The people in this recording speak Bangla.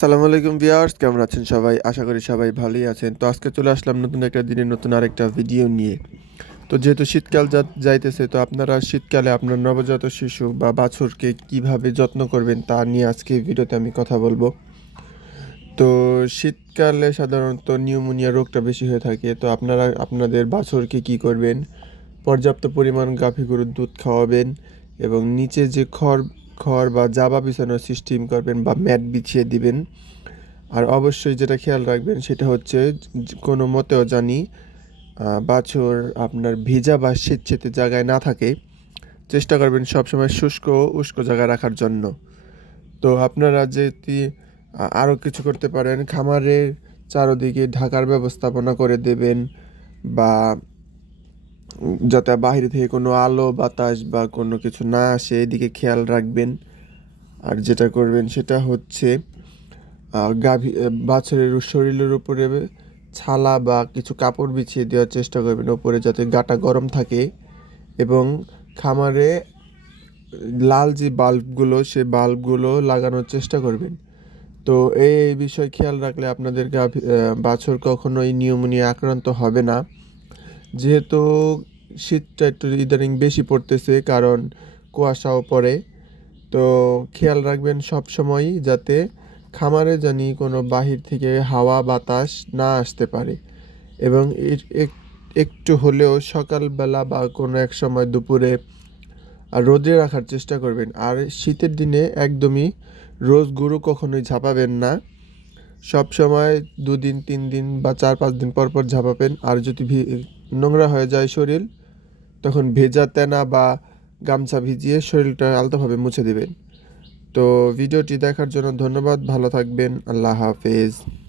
সালামু আলাইকুম ভিউয়ার্স, কেমন আছেন সবাই? আশা করি সবাই ভালোই আছেন। তো আজকে চলে আসলাম নতুন একটা দিনে নতুন আরেকটা ভিডিও নিয়ে। তো যেহেতু শীতকাল যা- যাইতেছে, তো আপনারা শীতকালে আপনার নবজাত শিশু বা বাছুরকে কীভাবে যত্ন করবেন তা নিয়ে আজকে ভিডিওতে আমি কথা বলব। তো শীতকালে সাধারণত নিউমোনিয়া রোগটা বেশি হয়ে থাকে। তো আপনারা, আপনাদের বাছুরকে কি করবেন? পর্যাপ্ত পরিমাণ গাভী গরুর দুধ খাওয়াবেন এবং নিচে যে খড় খড় বা জাবা বিছানোর সিস্টেম করবেন বা ম্যাট বিছিয়ে দিবেন। আর অবশ্যই যেটা খেয়াল রাখবেন সেটা হচ্ছে কোনো মতেও জানি বাছুর আপনার ভিজা বা শীতচেতে জায়গায় না থাকে, চেষ্টা করবেন সবসময় শুষ্ক উষ্ক জায়গায় রাখার জন্য। তো আপনারা যদি আরও কিছু করতে পারেন, খামারের চারদিকে ঢাকার ব্যবস্থাপনা করে দেবেন বা যাতে বাইরে থেকে কোনো আলো, বাতাস বা কোনো কিছু না আসে, এদিকে খেয়াল রাখবেন। আর যেটা করবেন সেটা হচ্ছে গাভী বাছুরের শরীরের উপরে ছালা বা কিছু কাপড় বিছিয়ে দেওয়ার চেষ্টা করবেন ওপরে যাতে গাটা গরম থাকে এবং খামারে লাল যে বাল্বগুলো, সে বাল্বগুলো লাগানোর চেষ্টা করবেন। তো এই বিষয় খেয়াল রাখলে আপনাদের বাছুর কখনোই নিউমোনিয়া আক্রান্ত হবে না। যেহেতু শীতটা একটু ইদানিং বেশি পড়তেছে, কারণ কুয়াশাও পড়ে, তো খেয়াল রাখবেন সব সময় যাতে খামারে জানি কোনো বাহির থেকে হাওয়া, বাতাস না আসতে পারে। এবং একটু হলেও সকালবেলা বা কোনো এক সময় দুপুরে রোদে রাখার চেষ্টা করবেন। আর শীতের দিনে একদমই রোজ গরু কখনোই ঝাঁপাবেন না। সব সময় দুদিন তিন দিন বা চার পাঁচ দিন পর পর ঝাঁপাবেন। আর যদি নোংরা হয়ে যায় শরীর, তখন ভেজা তেনা বা গামছা ভিজিয়ে শরীরটা আলতোভাবে মুছে দেবেন। তো ভিডিওটি দেখার জন্য ধন্যবাদ, ভালো থাকবেন, আল্লাহ হাফেজ।